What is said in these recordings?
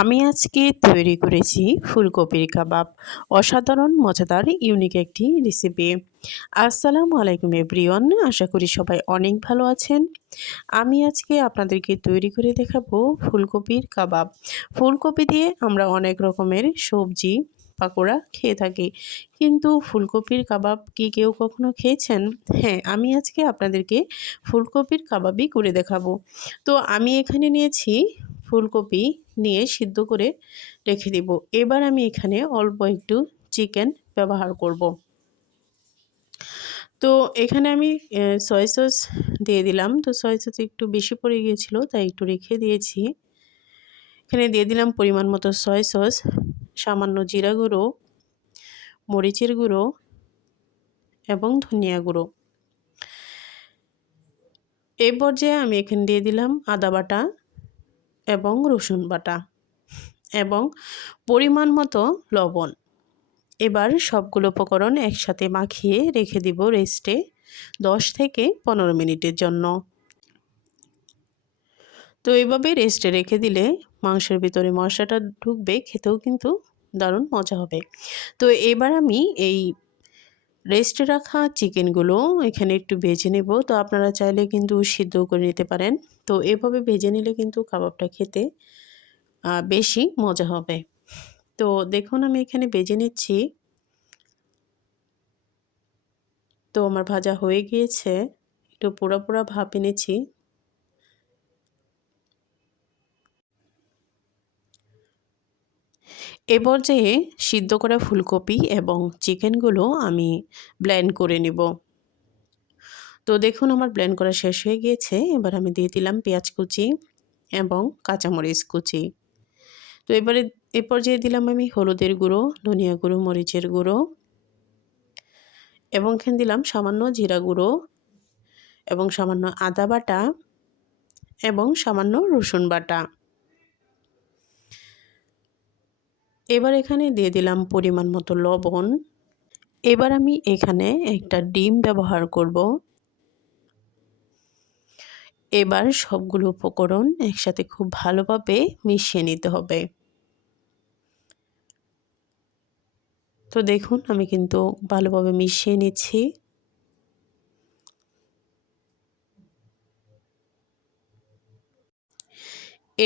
আমি আজকে তৈরি করেছি ফুলকপির কাবাব। অসাধারণ মজাদার ইউনিক একটি রেসিপি। আসসালামু আলাইকুম এভরিওয়ান, আশা করি সবাই অনেক ভালো আছেন। আমি আজকে আপনাদেরকে তৈরি করে দেখাবো ফুলকপির কাবাব। ফুলকপি দিয়ে আমরা অনেক রকমের সবজি পাকোড়া খেয়ে থাকি, কিন্তু ফুলকপির কাবাব কি কেউ কখনো খেয়েছেন? হ্যাঁ, আমি আজকে আপনাদেরকে ফুলকপির কাবাবই করে দেখাবো। তো আমি এখানে নিয়েছি ফুলকপি, নিয়ে সিদ্ধ করে রেখে দিব। এবার আমি এখানে অল্প একটু চিকেন ব্যবহার করব। তো এখানে আমি সয়া সস দিয়ে দিলাম। তো সয়া সস একটু বেশি পড়ে গিয়েছিল, তাই একটু রেখে দিয়েছি। এখানে দিয়ে দিলাম পরিমাণ মতো সয়া সস, সামান্য জিরা গুঁড়ো, মরিচের গুঁড়ো এবং ধনিয়া গুঁড়ো। এই পর্যায়ে আমি এখানে দিয়ে দিলাম আদা বাটা এবং রসুন বাটা এবং পরিমাণ মতো লবণ। এবার সবগুলো উপকরণ একসাথে মাখিয়ে রেখে দিব রেস্টে 10 থেকে 15 মিনিটের জন্য। তো এইভাবে রেস্টে রেখে দিলে মাংসের ভিতরে মশলাটা ঢুকবে, খেতেও কিন্তু দারুণ মজা হবে। তো এবার আমি এই রেস্টে রাখা চিকেনগুলো এখানে একটু ভেজে নেব। তো আপনারা চাইলে কিন্তু সিদ্ধ করে নিতে পারেন। তো এভাবে ভেজে নিলে কিন্তু কাবাবটা খেতে বেশি মজা হবে। তো দেখুন আমি এখানে ভেজে নিচ্ছি। তো আমার ভাজা হয়ে গিয়েছে, একটু পোড়া পোড়া ভাব এনেছি। এ পর্যায়ে সিদ্ধ করা ফুলকপি এবং চিকেনগুলো আমি ব্লেন্ড করে নিব। তো দেখুন আমার ব্লেন্ড করা শেষ হয়ে গিয়েছে। এবার আমি দিয়ে দিলাম পেঁয়াজ কুচি এবং কাঁচামরিচ কুচি। তো এবারে এ পর্যায়ে দিলাম আমি হলুদের গুঁড়ো, ধনিয়া গুঁড়ো, মরিচের গুঁড়ো এবং এখানে দিলাম সামান্য জিরা গুঁড়ো এবং সামান্য আদা বাটা এবং সামান্য রসুন বাটা। এবার এখানে দিয়ে দিলাম পরিমাণ মতো লবণ। এবার আমি এখানে একটা ডিম ব্যবহার করব। এবার সবগুলো উপকরণ একসাথে খুব ভালোভাবে মিশিয়ে নিতে হবে। তো দেখুন আমি কিন্তু ভালোভাবে মিশিয়ে নিচ্ছি।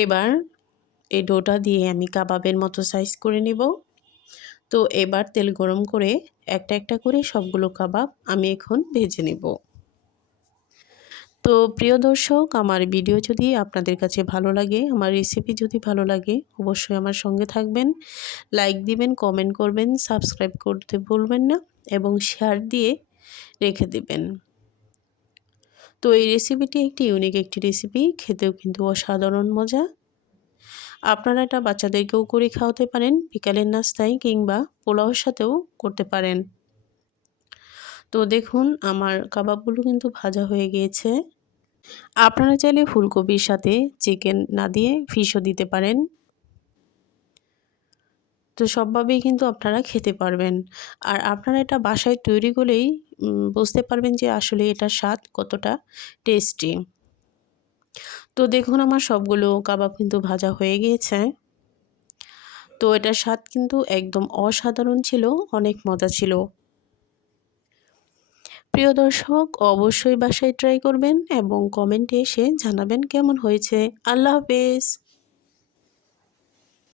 এবার এই ডোটা দিয়ে আমি কাবাবের মতো সাইজ করে নিব। তো এবার তেল গরম করে একটা একটা করে সবগুলো কাবাব আমি এখন ভেজে নেব। তো প্রিয় দর্শক, আমার ভিডিও যদি আপনাদের কাছে ভালো লাগে, আমার রেসিপি যদি ভালো লাগে, অবশ্যই আমার সঙ্গে থাকবেন, লাইক দিবেন, কমেন্ট করবেন, সাবস্ক্রাইব করতে ভুলবেন না এবং শেয়ার দিয়ে রেখে দিবেন। তো এই রেসিপিটি একটি ইউনিক একটি রেসিপি, খেতেও কিন্তু অসাধারণ মজা। আপনারা এটা বাচ্চাদেরকেও করে খাওয়াতে পারেন, বিকালের নাস্তায় কিংবা পোলাওর সাথেও করতে পারেন। তো দেখুন আমার কাবাবগুলো কিন্তু ভাজা হয়ে গিয়েছে। আপনারা চাইলে ফুলকপির সাথে চিকেন না দিয়ে ফিশও দিতে পারেন। তো সবভাবেই কিন্তু আপনারা খেতে পারবেন। আর আপনারা এটা বাসায় তৈরি করলেই বুঝতে পারবেন যে আসলে এটার স্বাদ কতটা টেস্টি। তো দেখুন আমার সবগুলো কাবাব কিন্তু ভাজা হয়ে গিয়েছে। তো এটার স্বাদ কিন্তু একদম অসাধারণ ছিল, অনেক মজা ছিল। প্রিয় দর্শক, অবশ্যই বাসায় ট্রাই করবেন এবং কমেন্টে এসে জানাবেন কেমন হয়েছে। আল্লাহ হাফেজ।